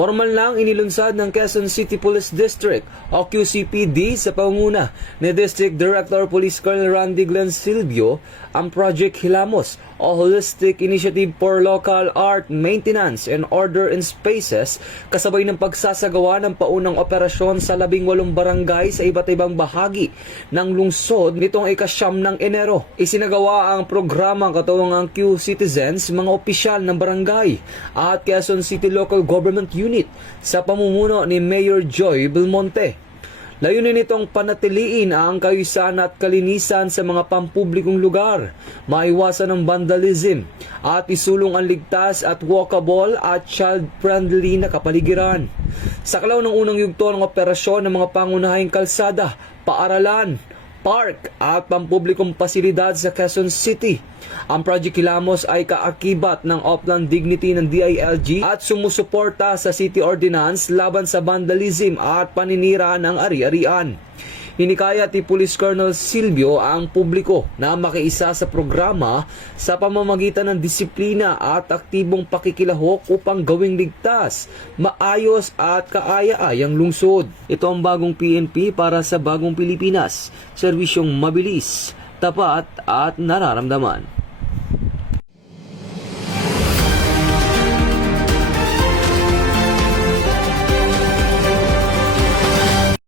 Formal lang inilunsad ng Quezon City Police District o QCPD sa pangunguna ni District Director Police Colonel Randy Glenn Silvio ang Project Hilamos o Holistic Initiative for Local Art Maintenance and Order in Spaces kasabay ng pagsasagawa ng paunang operasyon sa 18 barangay sa iba't ibang bahagi ng lungsod nitong ika-9 ng Enero. Isinagawa ang programang katuwang ang Q-Citizens, mga opisyal ng barangay at Quezon City Local Government Unit sa pamumuno ni Mayor Joy Belmonte. Layunin nitong panatiliin ang kaayusan at kalinisan sa mga pampublikong lugar, maiwasan ang vandalism, at isulong ang ligtas at walkable at child-friendly na kapaligiran. Sa kalaw ng unang yugto ng operasyon ng mga pangunahing kalsada, paaralan, park at pampublikong pasilidad sa Quezon City. Ang Project Hilamos ay kaakibat ng Upland Dignity ng DILG at sumusuporta sa City Ordinance laban sa vandalism at paninira ng ari-arian. Hinikayat ni Police Colonel Silvio ang publiko na makiisa sa programa sa pamamagitan ng disiplina at aktibong pakikilahok upang gawing ligtas, maayos at kaaya-ayang lungsod. Ito ang bagong PNP para sa bagong Pilipinas, serbisyong mabilis, tapat at nararamdaman.